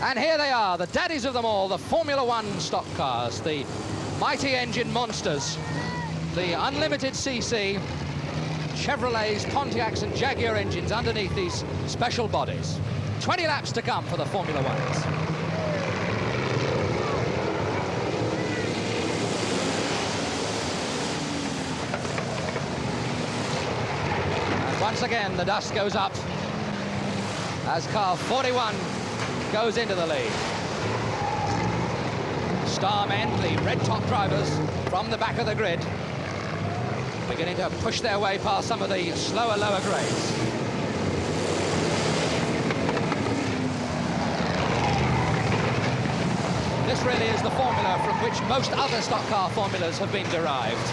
And here they are, the daddies of them all, the Formula One stock cars, the mighty engine monsters, the unlimited CC, Chevrolets, Pontiacs and Jaguar engines underneath these special bodies. 20 laps to come for the Formula Ones. And once again, the dust goes up as car 41 goes into the lead. Starmen, the red top drivers from the back of the grid, beginning to push their way past some of the slower, lower grades. This really is the formula from which most other stock car formulas have been derived.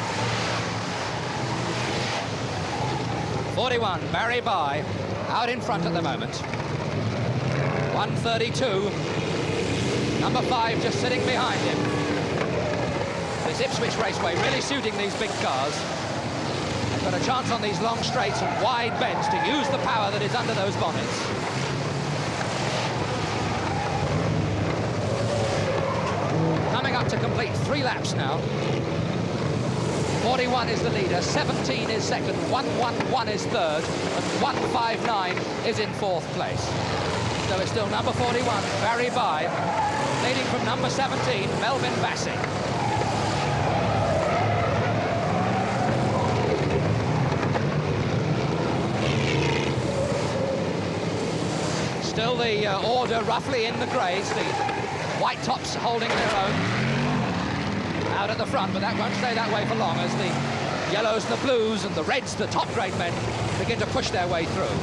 41, Barry Bye, out in front at the moment. 132, number 5 just sitting behind him. This Ipswich Raceway really suiting these big cars. They've got a chance on these long straights and wide bends to use the power that is under those bonnets. Coming up to complete 3 laps now. 41 is the leader, 17 is second, 111 is third, and 159 is in 4th place. So it's still number 41, Barry Bye, leading from number 17, Melvin Bassey. Still the order roughly in the greys, the white tops holding their own out at the front, but that won't stay that way for long as the yellows and the blues and the reds, the top grade men, begin to push their way through.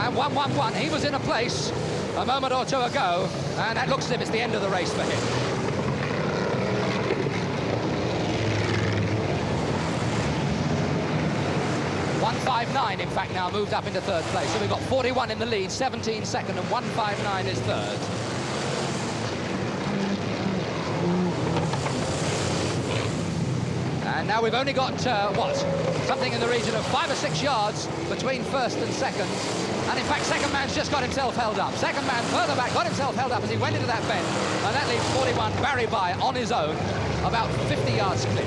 And 111, he was in a place a moment or two ago, and that looks as if it's the end of the race for him. .159, in fact, now moved up into 3rd place. So we've got 41 in the lead, 17 second, and 159 is 3rd. And now we've only got, something in the region of 5 or 6 yards between 1st and 2nd. And in fact, 2nd man's just got himself held up. 2nd man further back got himself held up as he went into that bend. And that leaves 41, Barry Bye, on his own, about 50 yards clear.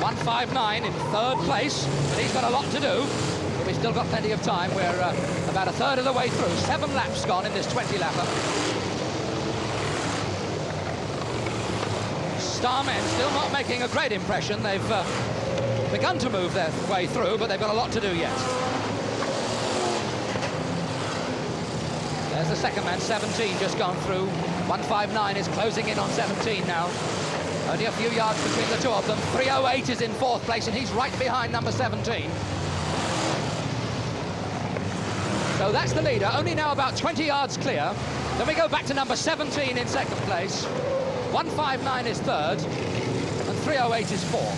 159 in 3rd place, but he's got a lot to do. But we've still got plenty of time. We're about a third of the way through. 7 laps gone in this 20-lapper. Starmen still not making a great impression. They've begun to move their way through, but they've got a lot to do yet. There's the 2nd man, 17, just gone through. 159 is closing in on 17 now. Only a few yards between the two of them. 308 is in 4th place, and he's right behind number 17. So that's the leader, only now about 20 yards clear. Then we go back to number 17 in 2nd place. 159 is 3rd, and 308 is 4th.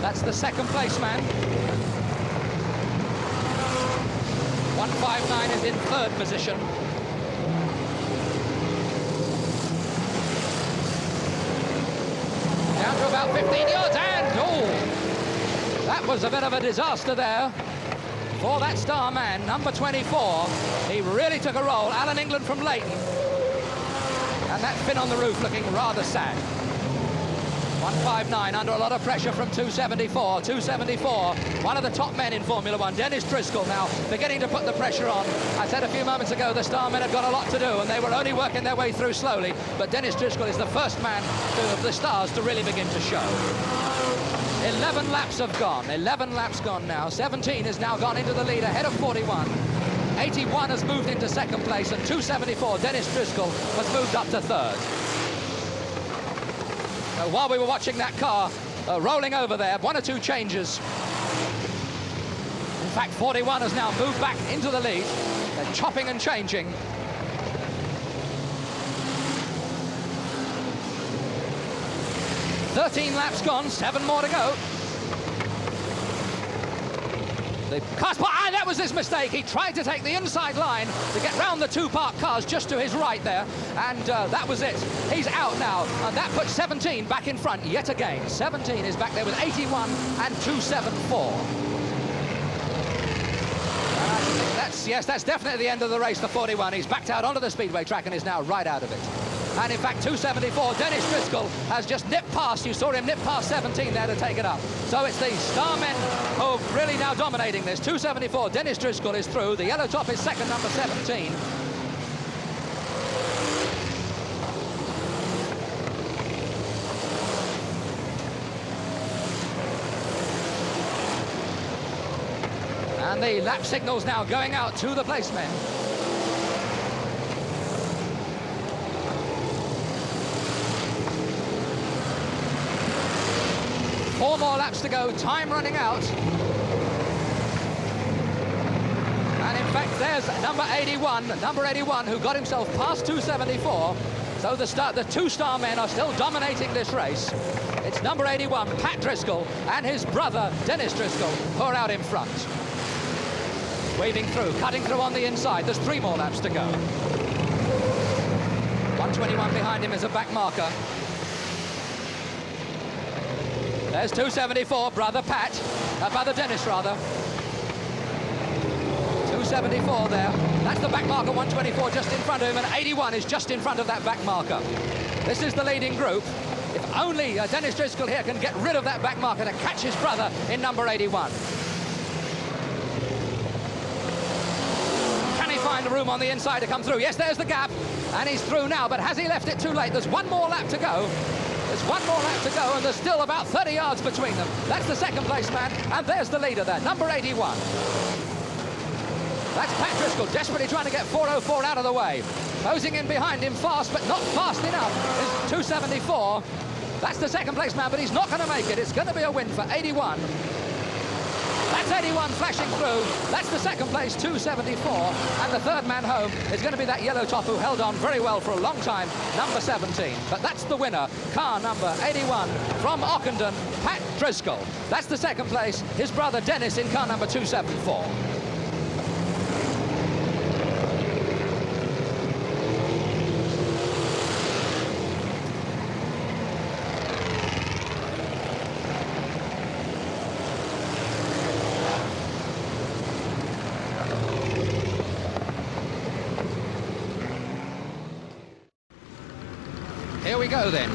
That's the 2nd place man. 159 is in 3rd position. Down to about 15 yards, and that was a bit of a disaster there for that star man, number 24. He really took a roll. Alan England from Leighton. And that fin on the roof looking rather sad. 159 under a lot of pressure from 274. 274, one of the top men in Formula One, Dennis Driscoll, now beginning to put the pressure on. I said a few moments ago the star men have got a lot to do, and they were only working their way through slowly, but Dennis Driscoll is the first man of the stars to really begin to show. 11 laps have gone. 11 laps gone now. 17 has now gone into the lead ahead of 41. 81 has moved into 2nd place, and 274, Dennis Driscoll, has moved up to 3rd. While we were watching that car rolling over there, 1 or 2 changes. In fact, 41 has now moved back into the lead. They're chopping and changing. .13 laps gone, 7 more to go. The car spot, and that was his mistake. He tried to take the inside line to get round the two parked cars just to his right there, and that was it. He's out now, and that puts 17 back in front yet again. 17 is back there with 81 and 274. That's definitely the end of the race for 41. He's backed out onto the speedway track and is now right out of it. And in fact, 274, Dennis Driscoll has just nipped past. You saw him nip past 17 there to take it up. So it's the Starmen who are really now dominating this. 274, Dennis Driscoll is through. The yellow top is second, number 17. And the lap signals now going out to the placemen. Four more laps to go, time running out. And in fact, there's number 81, who got himself past 274. So the two star men are still dominating this race. It's number 81, Pat Driscoll, and his brother, Dennis Driscoll, who are out in front. Waving through, cutting through on the inside. There's 3 more laps to go. 121 behind him is a back marker. There's 274, brother Dennis rather. 274 there. That's the back marker, 124 just in front of him, and 81 is just in front of that back marker. This is the leading group. If only Dennis Driscoll here can get rid of that back marker to catch his brother in number 81. Can he find the room on the inside to come through? Yes, there's the gap, and he's through now, but has he left it too late? There's one more lap to go. There's one more lap to go, and there's still about 30 yards between them. That's the second place man, and there's the leader there, number 81. That's Pat Driscoll, desperately trying to get 404 out of the way. Closing in behind him fast, but not fast enough, is 274. That's the second place man, but he's not going to make it. It's going to be a win for 81. That's 81 flashing through. That's the second place, 274. And the third man home is going to be that yellow top who held on very well for a long time, number 17. But that's the winner, car number 81 from Ockenden, Pat Driscoll. That's the second place, his brother Dennis in car number 274. Here we go then.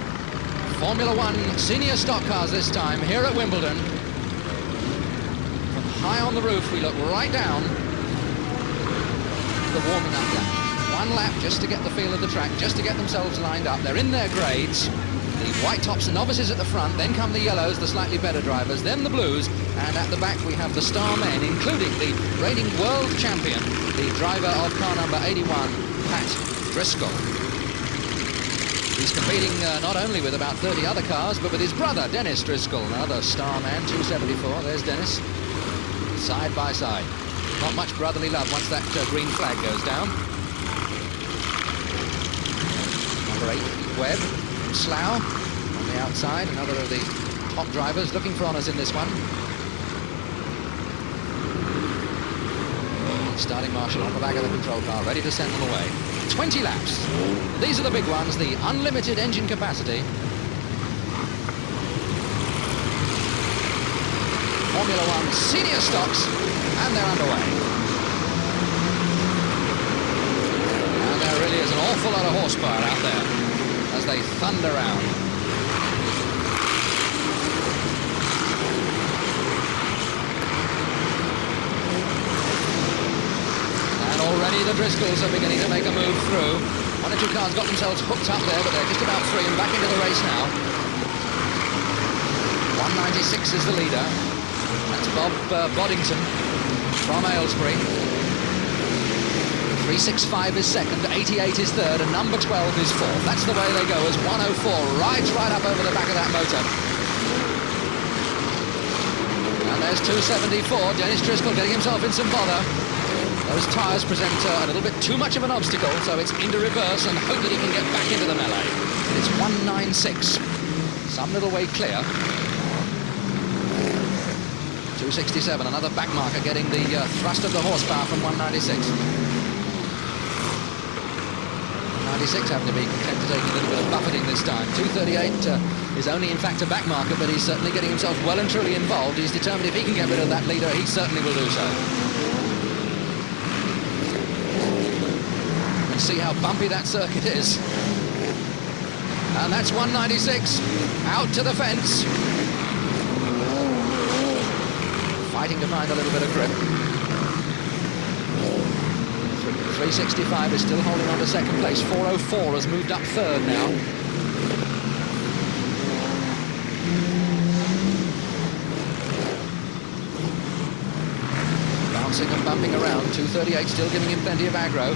Formula One senior stock cars this time here at Wimbledon. From high on the roof we look right down the warming up lap. One lap just to get the feel of the track, just to get themselves lined up. They're in their grades. The white tops and novices at the front, then come the yellows, the slightly better drivers, then the blues, and at the back we have the star men, including the reigning world champion, the driver of car number 81, Pat Driscoll. He's competing not only with about 30 other cars, but with his brother, Dennis Driscoll, another star man, 274. There's Dennis, side by side. Not much brotherly love once that green flag goes down. Number 8, Webb, from Slough, on the outside, another of the top drivers looking for honours in this one. Starting marshal on the back of the control car, ready to send them away. 20 laps. These are the big ones, the unlimited engine capacity. Formula One senior stocks, and they're underway. And there really is an awful lot of horsepower out there as they thunder round. Already the Driscolls are beginning to make a move through. One or two cars got themselves hooked up there, but they're just about free and back into the race now. 196 is the leader. That's Bob Boddington from Aylesbury. 365 is second, 88 is third, and number 12 is fourth. That's the way they go as 104 rides right up over the back of that motor. And there's 274, Dennis Driscoll getting himself in some bother. Those tyres present a little bit too much of an obstacle, so it's into reverse and hope that he can get back into the melee. It's 196. Some little way clear. 267, another back marker getting the thrust of the horsepower from 196. 96 having to be content to take a little bit of buffeting this time. 238 is only in fact a back marker, but he's certainly getting himself well and truly involved. He's determined if he can get rid of that leader, he certainly will do so. And see how bumpy that circuit is. And that's 196 out to the fence. Fighting to find a little bit of grip. 365 is still holding on to second place. 404 has moved up third now. Bouncing and bumping around. 238 still giving him plenty of aggro.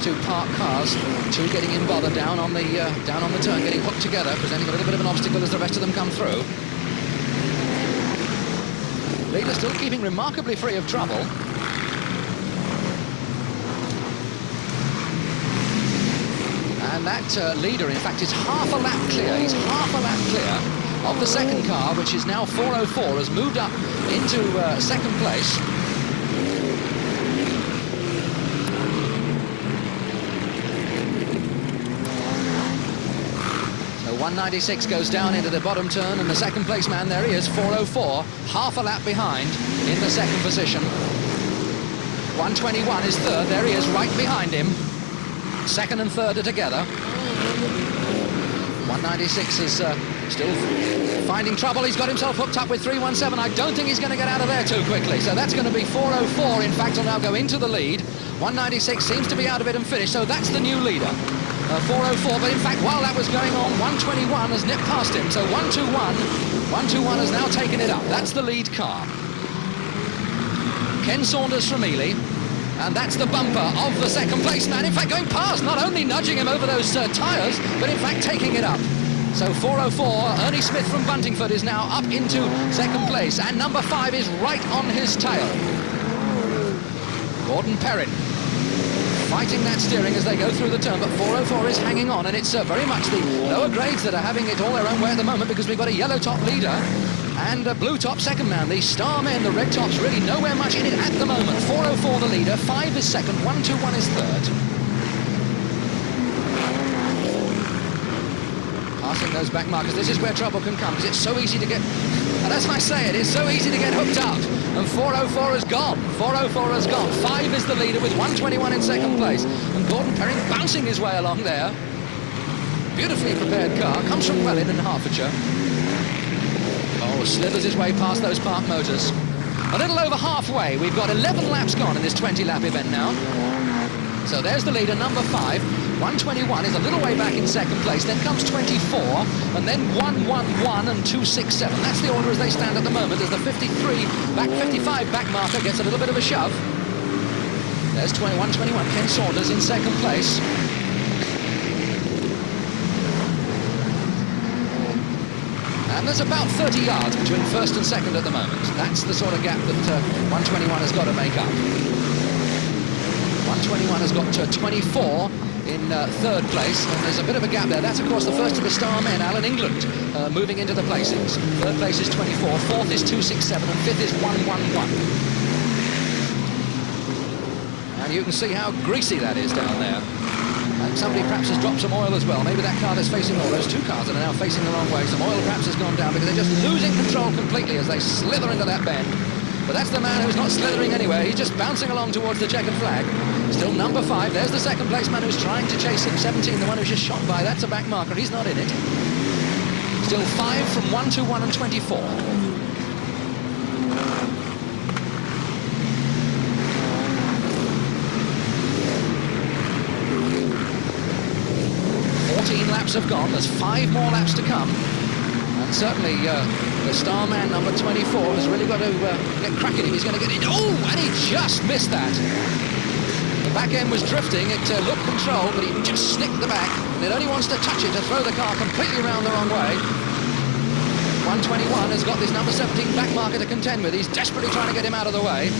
Two parked cars, two getting in bother down on the turn, getting hooked together, presenting a little bit of an obstacle as the rest of them come through. Leader still keeping remarkably free of trouble. And that leader, in fact, is half a lap clear. He's half a lap clear of the second car, which is now 404, has moved up into second place. 196 goes down into the bottom turn, and the second place man, there he is, 404, half a lap behind in the second position. 121 is third, there he is, right behind him. Second and third are together. 196 is still finding trouble. He's got himself hooked up with 317. I don't think he's going to get out of there too quickly. So that's going to be 404, in fact, will now go into the lead. 196 seems to be out of it and finished, so that's the new leader. 404, but in fact, while that was going on, 121 has nipped past him. So 121 has now taken it up. That's the lead car. Ken Saunders from Ely. And that's the bumper of the second place man. In fact, going past, not only nudging him over those tyres, but in fact taking it up. So 404, Ernie Smith from Buntingford is now up into second place. And number 5 is right on his tail. Gordon Perrin fighting that steering as they go through the turn, but 404 is hanging on, and it's very much the lower grades that are having it all their own way at the moment, because we've got a yellow top leader and a blue top second man. The star men, the red tops, really nowhere much in it at the moment. 404 the leader, 5 is second, 121 is third. Passing those back markers, this is where trouble can come, because it's so easy to get, and as I say, it is so easy to get hooked up. And 404 is gone. 404 has gone. 5 is the leader with 121 in second place. And Gordon Perrin bouncing his way along there. Beautifully prepared car. Comes from Welwyn in Hertfordshire. Oh, slithers his way past those parked motors. A little over halfway. We've got 11 laps gone in this 20-lap event now. So there's the leader, number 5. 121 is a little way back in second place, then comes 24, and then 111 and 267. That's the order as they stand at the moment, as the 55 back marker gets a little bit of a shove. There's 121, Ken Saunders in second place. And there's about 30 yards between first and second at the moment. That's the sort of gap that 121 has got to make up. 121 has got 24 in third place, and there's a bit of a gap there. That's, of course, the first of the star men, Alan England, moving into the placings. Third place is 24, fourth is 267, and fifth is 111. And you can see how greasy that is down there. And somebody perhaps has dropped some oil as well. Maybe that car that's facing, all those two cars that are now facing the wrong way. Some oil perhaps has gone down because they're just losing control completely as they slither into that bend. But that's the man who's not slithering anywhere. He's just bouncing along towards the checkered flag. Still number 5. There's the second place man who's trying to chase him. 17, the one who's just shot by. That's a back marker. He's not in it. Still 5 from 121 and 24. Laps have gone. There's 5 more laps to come, and certainly the star man number 24 has really got to get cracking him. He's going to get it. Oh, and he just missed that. The back end was drifting. It looked controlled, but he just snicked the back, and it only wants to touch it to throw the car completely around the wrong way. 121 has got this number 17 back marker to contend with. He's desperately trying to get him out of the way.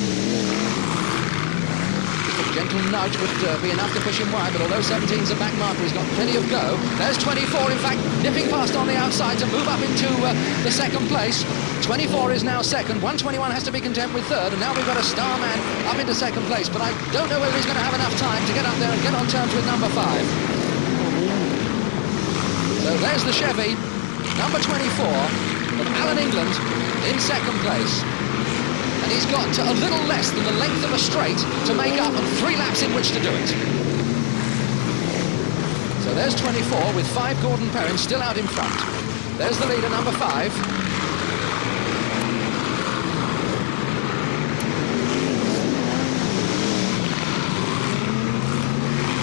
Gentle nudge would be enough to push him wide, but although 17's a back marker, he's got plenty of go. There's 24, in fact, nipping past on the outside to move up into the second place. 24 is now second. 121 has to be content with third, and now we've got a Starman up into second place, but I don't know whether he's going to have enough time to get up there and get on terms with number 5. So there's the Chevy, number 24, of Alan England in second place. And he's got a little less than the length of a straight to make up and 3 laps in which to do it. So there's 24 with 5 Gordon Perrin still out in front. There's the leader, number 5.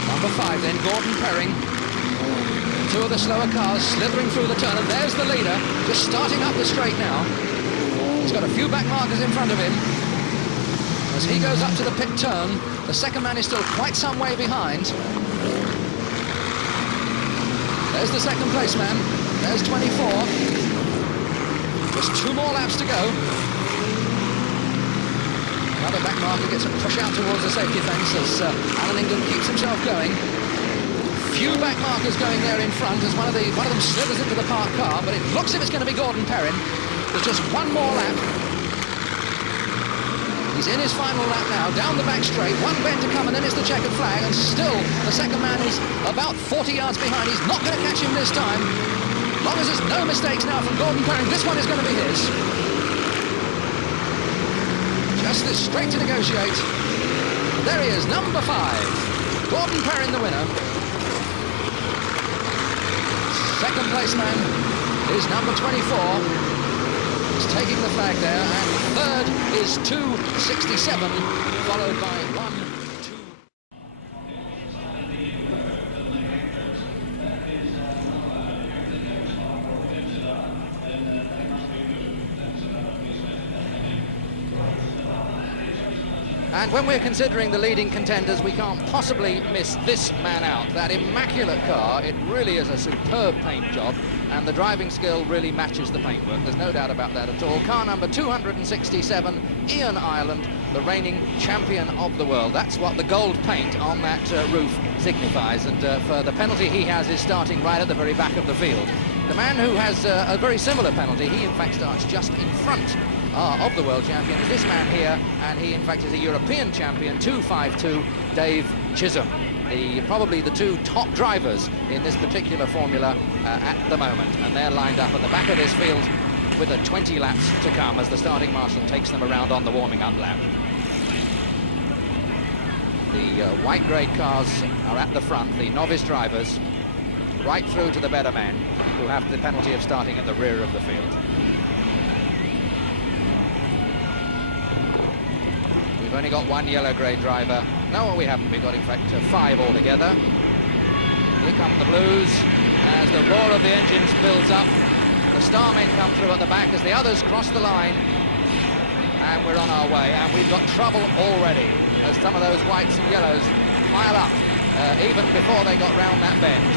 Number 5 then, Gordon Perrin. 2 of the slower cars slithering through the turn, and there's the leader, just starting up the straight now. He's got a few back markers in front of him. As he goes up to the pit turn, the second man is still quite some way behind. There's the second place man. There's 24. Just 2 more laps to go. Another back marker gets a push out towards the safety fence as Alan England keeps himself going. Few back markers going there in front as one of them slithers into the parked car, but it looks as if it's going to be Gordon Perrin. There's just 1 more lap. He's in his final lap now, down the back straight, 1 bend to come, and then it's the checkered flag, and still the second man is about 40 yards behind. He's not going to catch him this time. As long as there's no mistakes now from Gordon Perrin, this one is going to be his. Just this straight to negotiate. There he is, number 5. Gordon Perrin, the winner. Second place man is number 24. He's taking the flag there, and third is 2:67, followed by 1, 2. And when we're considering the leading contenders, we can't possibly miss this man out. That immaculate car, it really is a superb paint job, and the driving skill really matches the paintwork. There's no doubt about that at all. Car number 267, Ian Ireland, the reigning champion of the world. That's what the gold paint on that roof signifies, and for the penalty he has is starting right at the very back of the field. The man who has a very similar penalty, he in fact starts just in front of the world champion, is this man here, and he in fact is a European champion, 252, Dave Chisholm. Probably the 2 top drivers in this particular formula at the moment, and they're lined up at the back of this field with 20 laps to come as the starting marshal takes them around on the warming up lap. The white grade cars are at the front, the novice drivers, right through to the better men who have the penalty of starting at the rear of the field. We've only got 1 yellow grade driver. No, we haven't. We've got, in fact, 5 altogether. Here come the blues as the roar of the engines builds up. The starmen come through at the back as the others cross the line. And we're on our way. And we've got trouble already as some of those whites and yellows pile up even before they got round that bend.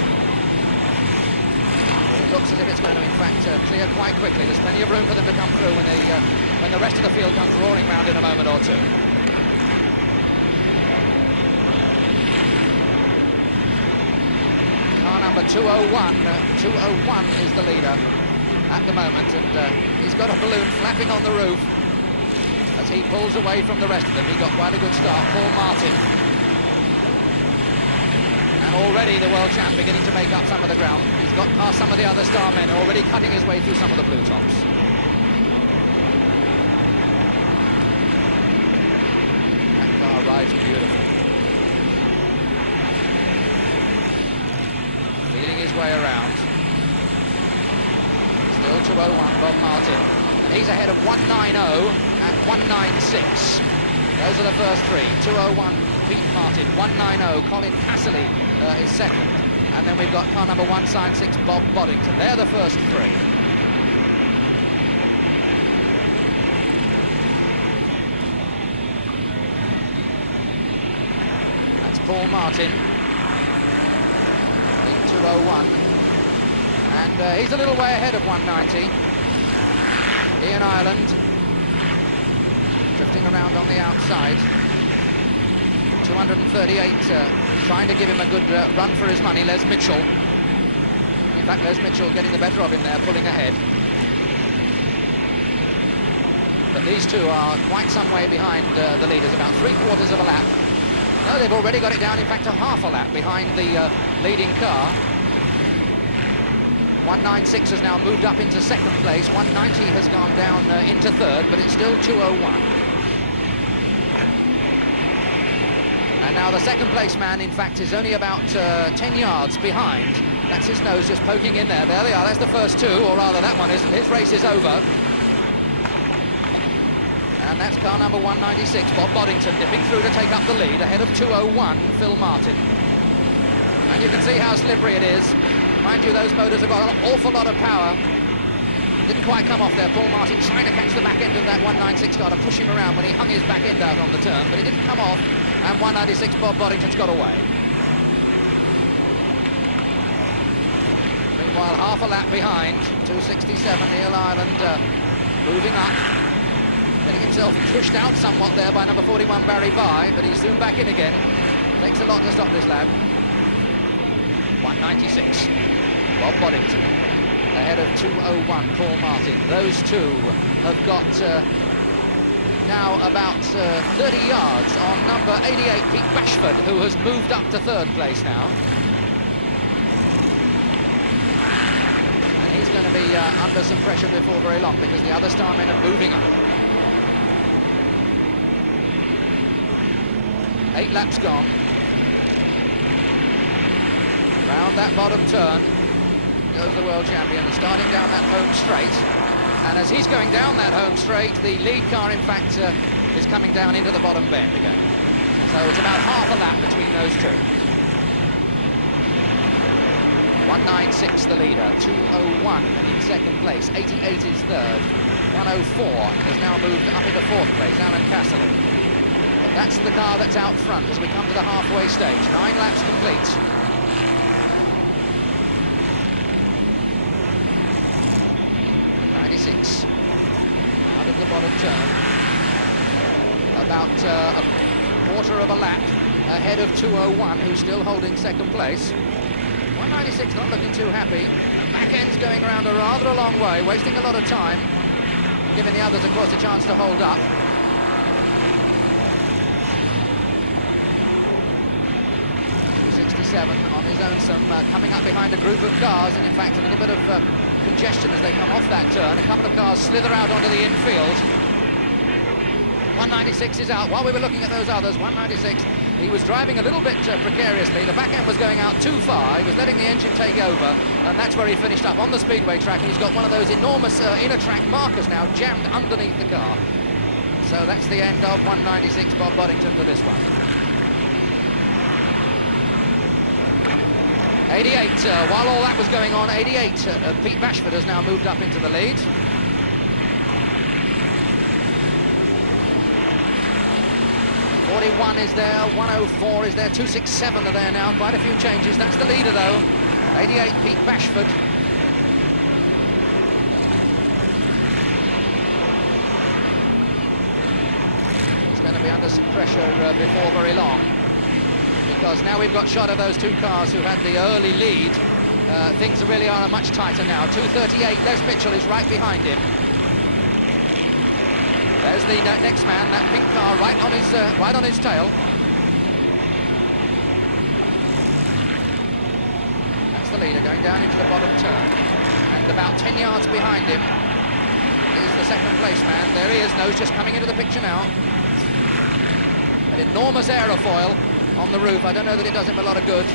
It looks as if it's going to, in fact, clear quite quickly. There's plenty of room for them to come through when the rest of the field comes roaring round in a moment or two. Number 201 is the leader at the moment, and he's got a balloon flapping on the roof as he pulls away from the rest of them. He got quite a good start, Paul Martin, and already the world champ beginning to make up some of the ground. He's got past some of the other star men, already cutting his way through some of the blue tops. That car rides beautifully. Feeling his way around. Still 201, Bob Martin. And he's ahead of 190 and 196. Those are the first 3. 201, Pete Martin. 190, Colin Casserly is second. And then we've got car number 196, Bob Boddington. They're the first 3. That's Paul Martin. 201, and he's a little way ahead of 190. Ian Ireland drifting around on the outside. 238, trying to give him a good run for his money, Les Mitchell. In fact, Les Mitchell getting the better of him there, pulling ahead. But these two are quite some way behind the leaders, about 3/4 of a lap. No, they've already got it down, in fact, to half a lap behind the leading car. 196 has now moved up into second place. 190 has gone down into third, but it's still 2:01. And now the second place man, in fact, is only about 10 yards behind. That's his nose just poking in there. There they are, that's the first two, or rather that one isn't. His race is over. And that's car number 196, Bob Boddington, nipping through to take up the lead, ahead of 2:01, Phil Martin. And you can see how slippery it is. Mind you, those motors have got an awful lot of power. Didn't quite come off there. Paul Martin trying to catch the back end of that 196 car to push him around when he hung his back end out on the turn, but he didn't come off, and 196, Bob Boddington's got away. Meanwhile, half a lap behind, 267, Neil Ireland moving up. Getting himself pushed out somewhat there by number 41, Barry Bye, but he's soon back in again. Takes a lot to stop this lad. 196, Bob Boddington, ahead of 2:01, Paul Martin. Those two have got now about 30 yards on number 88, Pete Bashford, who has moved up to third place now. And he's going to be under some pressure before very long, because the other star men are moving up. 8 laps gone. Round that bottom turn goes the world champion, and starting down that home straight. And as he's going down that home straight, the lead car, in fact, is coming down into the bottom bend again. So it's about half a lap between those two. 196 the leader, 2:01 in second place, 88 is third, 1:04 has now moved up into fourth place, Alan Cassidy. But that's the car that's out front as we come to the halfway stage. 9 laps complete. 96 out of the bottom turn, about a quarter of a lap ahead of 2:01, who's still holding second place. 196 not looking too happy. Back end's going around a rather long way, wasting a lot of time, and giving the others, of course, a chance to hold up. 267 on his own, some coming up behind a group of cars, and in fact a little bit of congestion as they come off that turn. A couple of cars slither out onto the infield. 196 is out. While we were looking at those others, 196, he was driving a little bit precariously. The back end was going out too far. He was letting the engine take over, and that's where he finished up on the speedway track. And he's got one of those enormous inner track markers now jammed underneath the car. So that's the end of 196, Bob Boddington, to this one. 88, while all that was going on, 88, Pete Bashford has now moved up into the lead. .41 is there, 1:04 is there, 2:67 are there now, quite a few changes. That's the leader though, 88, Pete Bashford. He's going to be under some pressure before very long, because now we've got shot of those two cars who had the early lead. Things really are much tighter now. 2:38, Les Mitchell is right behind him. There's the next man, that pink car right on his tail. That's the leader going down into the bottom turn, and about 10 yards behind him is the second place man. There he is, nose just coming into the picture now. An enormous aerofoil on the roof. I don't know that it does him a lot of good.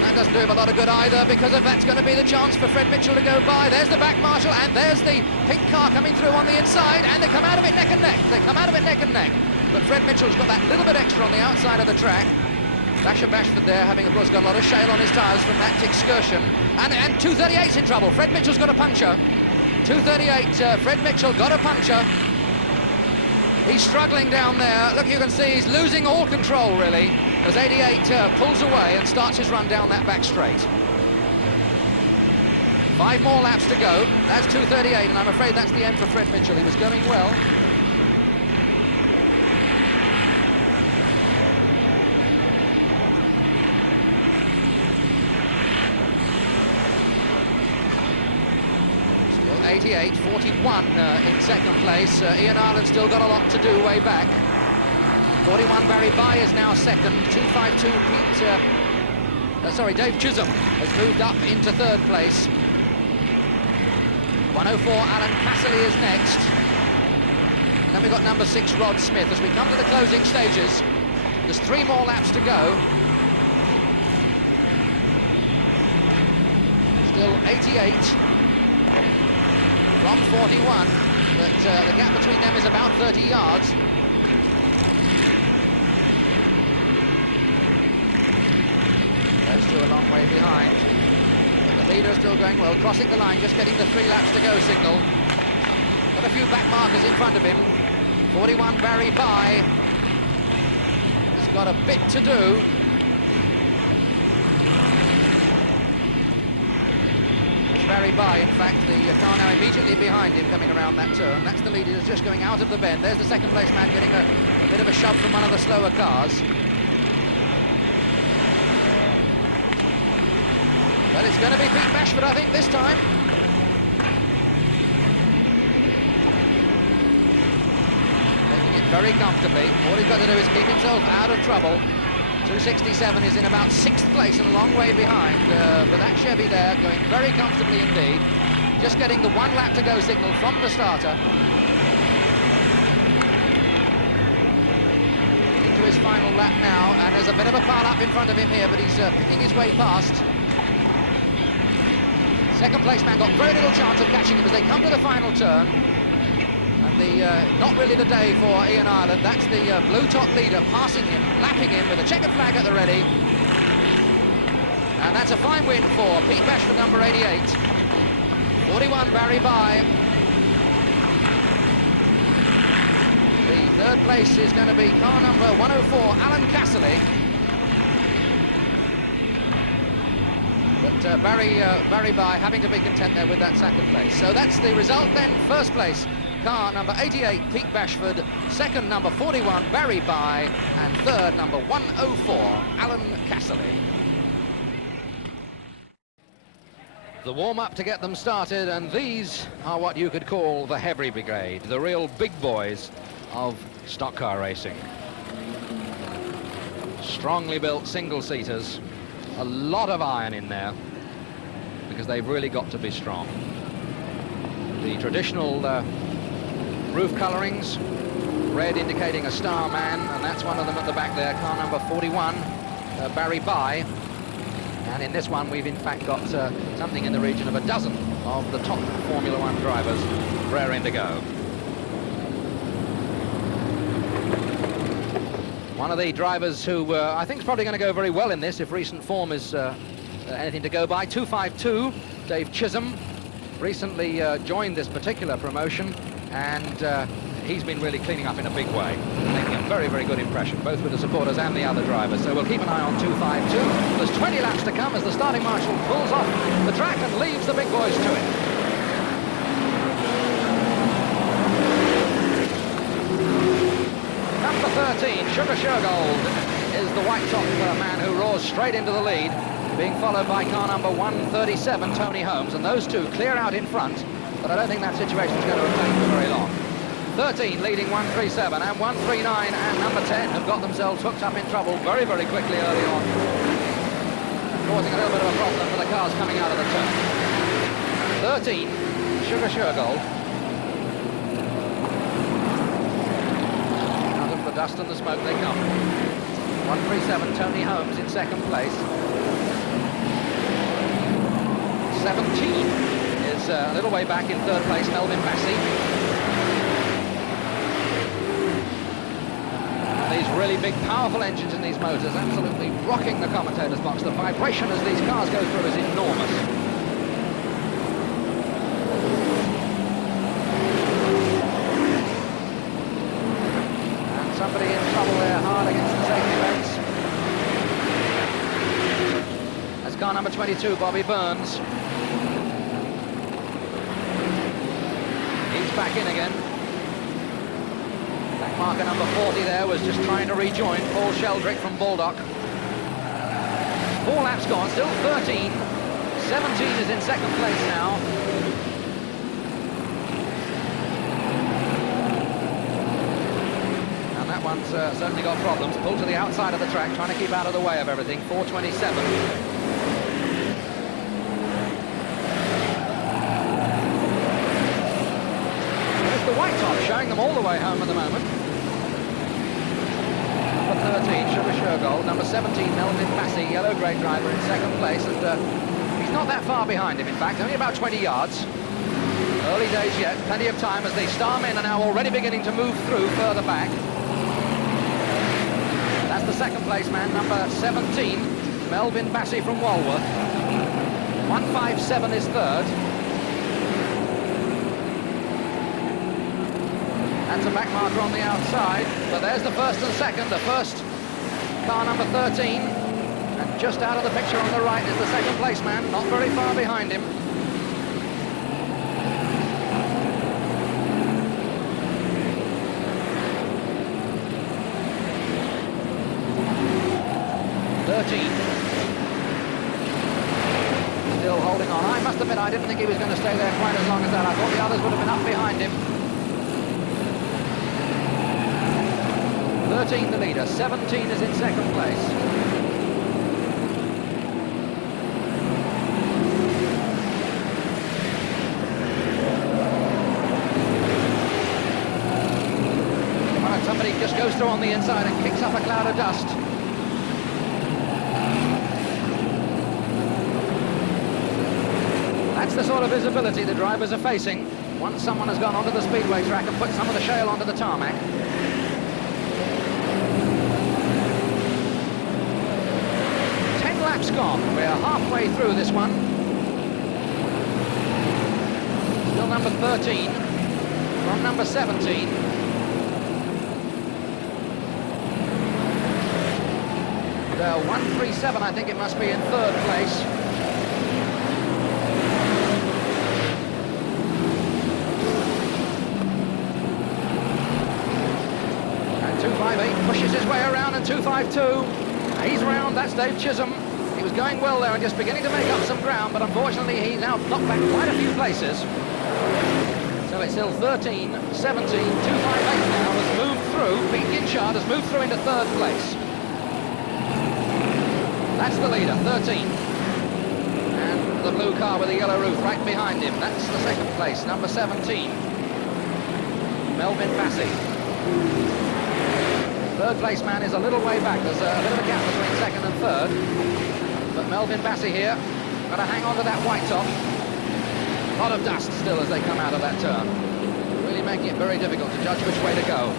That doesn't do him a lot of good either, because of that's going to be the chance for Fred Mitchell to go by. There's the back marshal, and there's the pink car coming through on the inside, and they come out of it neck and neck. They come out of it neck and neck. But Fred Mitchell's got that little bit extra on the outside of the track. Bashford there, having, of course, got a lot of shale on his tyres from that excursion. And 238's in trouble. Fred Mitchell's got a puncher. 238, Fred Mitchell got a puncher. He's struggling down there. Look, you can see he's losing all control, really, as 88 pulls away and starts his run down that back straight. 5 more laps to go. That's 2:38, and I'm afraid that's the end for Fred Mitchell. He was going well. 88, 41 in second place. Ian Ireland still got a lot to do way back. 41 Barry Bye is now second. 252 Dave Chisholm has moved up into third place. 104 Alan Casserly is next. Then we've got number 6 Rod Smith. As we come to the closing stages, there's 3 more laps to go. Still 88 from 41, but the gap between them is about 30 yards. Those two a long way behind, but the leader is still going well, crossing the line, just getting the 3 laps to go signal. Got a few back markers in front of him. 41 Barry Bye has got a bit to do. Barry Bye, in fact, the car now immediately behind him coming around that turn. That's the leader, just going out of the bend. There's the second place man getting a bit of a shove from one of the slower cars. But it's going to be Pete Bashford, I think, this time. Taking it very comfortably. All he's got to do is keep himself out of trouble. 267 is in about 6th place and a long way behind, but that Chevy there going very comfortably indeed. Just getting the 1 lap to go signal from the starter. Into his final lap now, and there's a bit of a pile up in front of him here, but he's picking his way past. Second place man got very little chance of catching him as they come to the final turn. Not really the day for Ian Ireland. That's the blue top leader passing him, lapping him with a checkered flag at the ready. And that's a fine win for Pete Bashford, number 88. 41 Barry Bye. The third place is going to be car number 104, Alan Casserly. But Barry Bye having to be content there with that second place. So that's the result then. First place, car number 88, Pete Bashford. Second, number 41, Barry Bye. And third, number 104, Alan Casserly. The warm-up to get them started, and these are what you could call the heavy brigade, the real big boys of stock car racing. Strongly built single-seaters, a lot of iron in there, because they've really got to be strong. The traditional roof colourings, red indicating a star man, and that's one of them at the back there, car number 41, Barry Bye. And in this one, we've in fact got something in the region of a dozen of the top Formula One drivers raring to go. One of the drivers who I think is probably going to go very well in this, if recent form is anything to go by, 252, Dave Chisholm, recently joined this particular promotion, and he's been really cleaning up in a big way, making a very, very good impression, both with the supporters and the other drivers. So we'll keep an eye on 252. There's 20 laps to come as the starting marshal pulls off the track and leaves the big boys to it. Number 13, Sugar Shergold, is the white-top man who roars straight into the lead, being followed by car number 137, Tony Holmes, and those two clear out in front, but I don't think that situation is going to remain for very long. 13 leading 137, and 139 and number 10 have got themselves hooked up in trouble very, very quickly early on, causing a little bit of a problem for the cars coming out of the turn. 13, Sugar Shergold. Out of the dust and the smoke they come. 137, Tony Holmes in second place. 17 is a little way back in third place, Melvin Massey. These really big, powerful engines in these motors absolutely rocking the commentator's box. The vibration as these cars go through is enormous. And somebody in trouble there, hard against the safety belts. That's car number 22, Bobby Burns. He's back in again. Marker number 40 there was just trying to rejoin Paul Sheldrick from Baldock. 4 laps gone, still 13. 17 is in second place now. that one's certainly got problems. Pulled to the outside of the track, trying to keep out of the way of everything. 4:27. There's the white top showing them all the way home at the moment. Number 13, Sugar Shergold. Number 17, Melvin Massey, yellow-grey driver in second place. And he's not that far behind him, in fact, only about 20 yards. Early days yet, plenty of time as the Starmen are now already beginning to move through further back. That's the second place man, number 17, Melvin Massey from Walworth. 157 is third. That's a back marker on the outside, but there's the first and second. The first car, number 13, and just out of the picture on the right is the second place man, not very far behind him. Still holding on. I must admit, I didn't think he was going to stay there quite as long as that. I thought the others would have been up behind him. 13 the leader, 17 is in second place. Well, somebody just goes through on the inside and kicks up a cloud of dust. That's the sort of visibility the drivers are facing once someone has gone onto the speedway track and put some of the shale onto the tarmac. 10 laps gone. We're halfway through this one. Still number 13 from number 17. And 137, I think it must be, in third place. And 258 pushes his way around, and 252. He's round, that's Dave Chisholm. He was going well there and just beginning to make up some ground, but unfortunately he's now knocked back quite a few places. So it's still 13, 17, 258 now has moved through. Pete Ginchard has moved through into third place. That's the leader, 13. And the blue car with the yellow roof right behind him. That's the second place, number 17. Melvin Massey. Third place man is a little way back. There's a bit of a gap between second and third. But Melvin Massey here, got to hang on to that white top. A lot of dust still as they come out of that turn. Really making it very difficult to judge which way to go.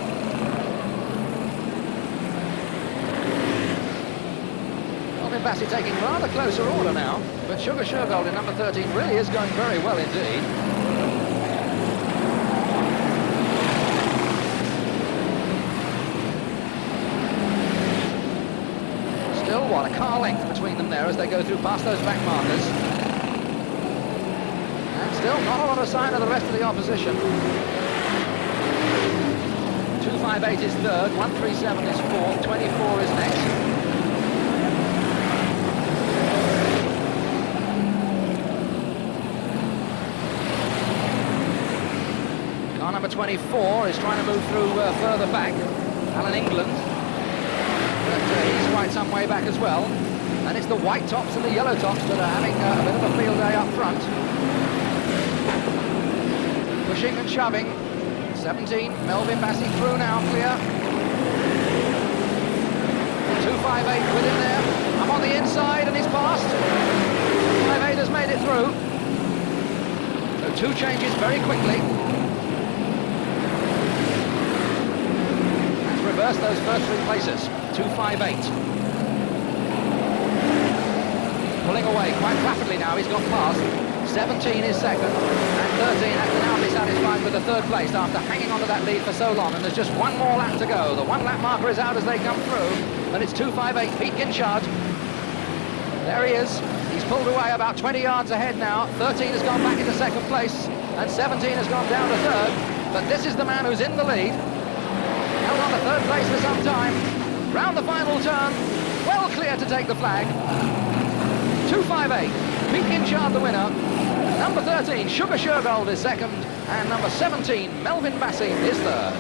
Melvin Massey taking rather closer order now, but Sugar Shergold in number 13 really is going very well indeed. Still, what, a car length between them there as they go through past those back markers. And still not a lot of sign of the rest of the opposition. 258 is third, 137 is fourth, 24 is next. Car number 24 is trying to move through further back, Alan England. But he's quite some way back as well. And it's the white tops and the yellow tops that are having a bit of a field day up front. Pushing and shoving. 17, Melvin Massey through now, clear. 258 with him there. I'm on the inside and he's passed. 258 has made it through. So two changes very quickly. Let's reverse those first three places. 258. Pulling away quite rapidly now, he's got past. 17 is second, and 13 has to now be satisfied with the third place after hanging onto that lead for so long, and there's just one more lap to go. The one lap marker is out as they come through, and it's 258, Pete Ginchard. There he is. He's pulled away about 20 yards ahead now. 13 has gone back into second place, and 17 has gone down to third, but this is the man who's in the lead. Held on to third place for some time. Round the final turn, well clear to take the flag. 258, Pete Ginchard the winner. Number 13, Sugar Shergold is second, and number 17, Melvin Massey is third.